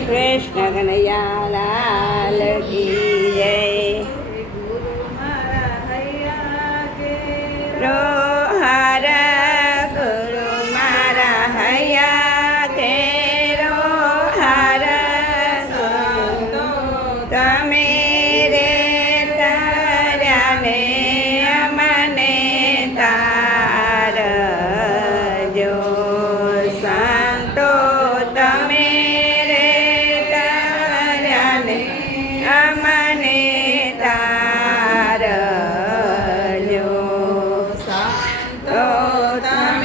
Krishna Kanaiya લાલ કી 的